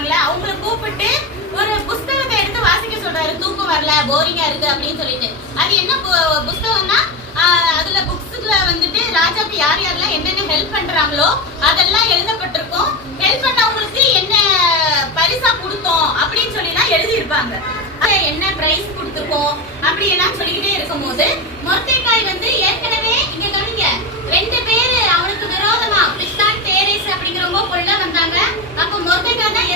இருப்பாங்களே அவங்கள கூப்பிட்டு ஒரு புஸ்தகத்தை எடுத்து வாசிக்க சொல்றாரு. தூக்கம் வரல, போரிங்கா இருக்கு அப்படின்னு சொல்லிட்டு. அது என்ன புஸ்தகம்னா அதுல புக்ஸ்ல வந்துட்டு ராஜாக்கு யார் யாரெல்லாம் என்னென்ன ஹெல்ப் பண்றாங்களோ அதெல்லாம் எழுதப்பட்டிருக்கும். ஹெல்ப் பண்ணவங்களுக்கு என்ன பரிசா கொடுத்தோம் அப்படின்னு சொல்லி எல்லாம் எழுதியிருப்பாங்க. என்ன பிரைஸ் கொடுத்துருக்கோம் அப்படி எல்லாம் சொல்லிக்கிட்டே இருக்கும் போது மொர்தெகாய் வந்து ஏற்கனவே இங்க கவனிங்க 2 பேரு அவனுக்கு விரோதமா பிரிஸ்தான் தேரேஸ் அப்படிங்கிறவங்க கொல்ல வந்தாங்க. அப்ப மொர்தெகாய் தான்